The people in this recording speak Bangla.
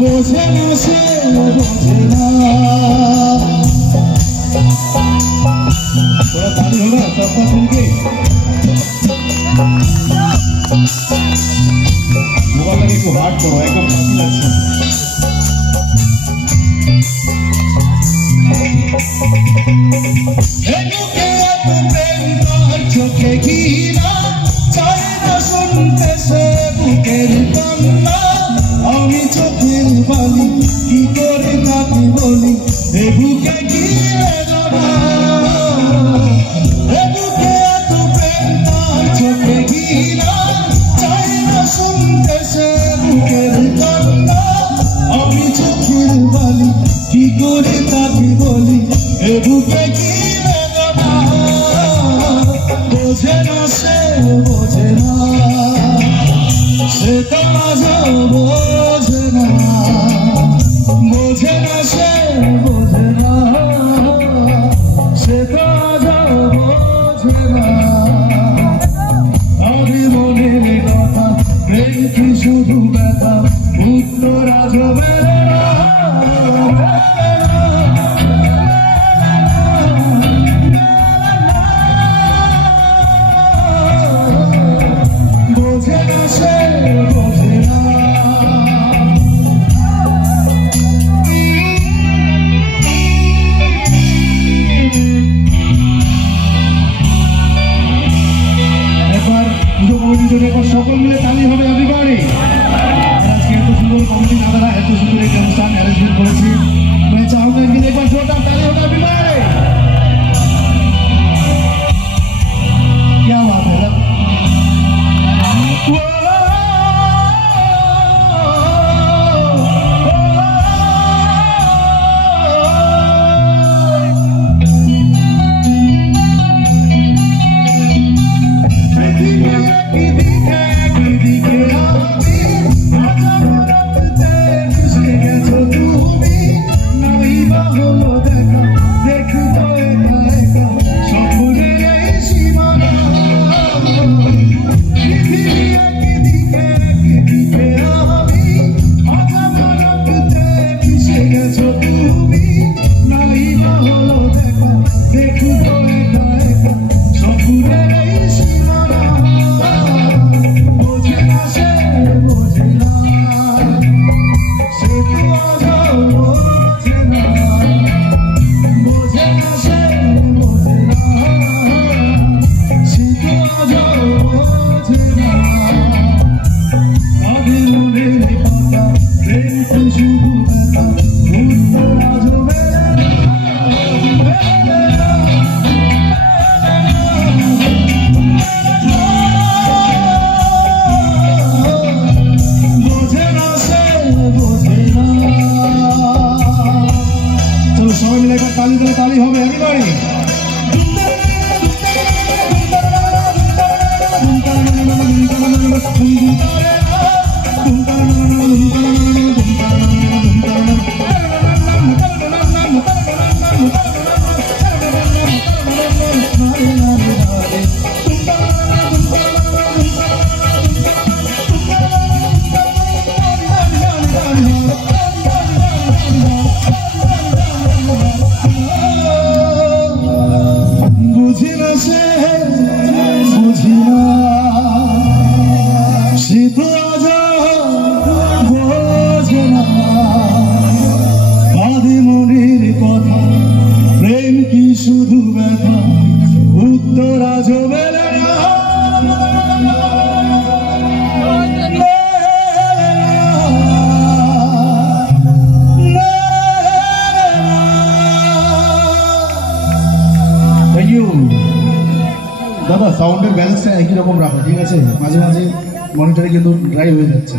বোঝে না সে বোঝে না थोड़ा ताली होगा सबका सुन के मोबाइल लगे को हार्ड करो एकदम मुश्किल है चोखे घिरा चाहे ना सुनते से बुकेर कान्ना আমি চোখের বালি কি করে কাকে বলি এ বুকে ঘিরে যাবা এ বুকে এত প্রেম তার চোখে ঘিরা চাই না শুনতে সে বুকের কান্না আমি চোখের বালি কি করে কাকে বলি এ বুকে ঘিরে যাবা বোঝে না সে বোঝে না সে তো আজও বোঝে না বোঝে না সে বোঝে না সে তো আজও বোঝে না আমি মনের কথা প্রেম কি শুধু ব্যথা উত্তর আজও মেলে না বোঝে না সে বোঝে না একবার পুরো কমিটির একবার সকল মিলে তালি হবে এভরিবডি আজকে এত সুন্দর কমিটি দাদারা এত সুন্দর এই অনুষ্ঠান অ্যারেঞ্জমেন্ট করেছি मैं चाहूंगा कि एक बार जोरदार ताली होगा एवरीबॉडी क्या बात है সবাই মিলে একবার তালি দিলে তালি হবে একেবারে শুধু ব্যথা উত্তর আজও মেলে না থ্যাংক ইউ দাদা সাউন্ডের ব্যালেন্সটা একই রকম রাখো ঠিক আছে মাঝে মাঝে মনিটরে কিন্তু ড্রাই হয়ে যাচ্ছে